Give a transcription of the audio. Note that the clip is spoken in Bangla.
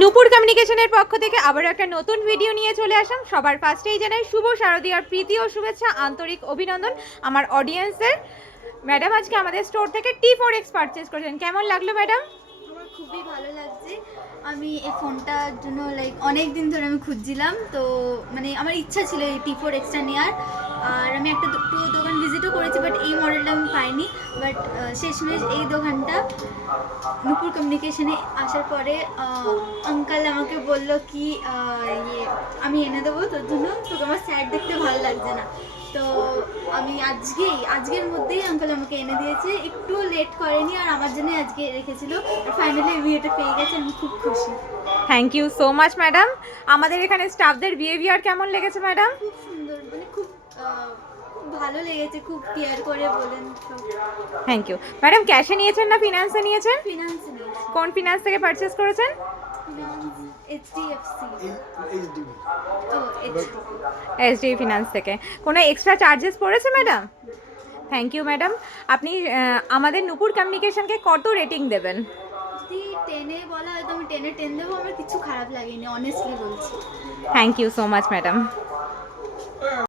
নূপুর কমিউনিকেশনের পক্ষ থেকে আবার একটা নতুন ভিডিও নিয়ে চলে আসলাম। সবার ফার্স্টেই জানাই শুভ শারদীয়ার প্রীতি ও শুভেচ্ছা, আন্তরিক অভিনন্দন আমার অডিয়েন্সের। ম্যাডাম আজকে আমাদের স্টোর থেকে T4X পারচেজ করেছেন, কেমন লাগলো ম্যাডাম? আমার খুবই ভালো লাগছে। আমি এই ফোনটার জন্য অনেক দিন ধরে আমি খুঁজছিলাম, তো মানে আমার ইচ্ছা ছিল এই T4X-টা নেওয়ার। আর আমি একটা দোকান ভিজিটও করেছি, বাট এই মডেলটা আমি পাইনি। বাট শেষমেশ এই দোকানটা নূপুর কমিউনিকেশনে আসার পরে আঙ্কাল আমাকে বলল কি আমি এনে দেবো তোর জন্য, তোকে আমার স্যার দেখতে ভালো লাগছে না। তো আমি আজকের মধ্যেই আঙ্কাল আমাকে এনে দিয়েছে, একটু লেট করেনি, আর আমার জন্য আজকে রেখেছিল। আর ফাইনালি আমি এটা পেয়ে গেছি, আমি খুব খুশি। Thank you so much madam. আমাদের এখানে স্টাফদের বিহেভিয়ার কেমন লেগেছে ম্যাডাম? খুব সুন্দর, মানে খুব ভালো লেগেছে, খুব কেয়ার করে বলেন সব। Thank you madam. ক্যাশে নিয়েছেন না ফিনান্সে নিয়েছেন? ফিনান্স নিয়েছি। কোন ফিনান্স থেকে পারচেজ করেছেন? HDFC। এইচডিবি। ও এসডি ফিনান্স থেকে। কোনো এক্সট্রা চার্জেস পড়েছে ম্যাডাম? Thank you madam. আপনি আমাদের নূপুর কমিউনিকেশনকে কত রেটিং দেবেন? যদি 10-এ বলা হয় তো আমি 10-এ 10 দেবো। আমার কিছু খারাপ লাগেনি, অনেস্টলি বলছি। Thank you so much madam.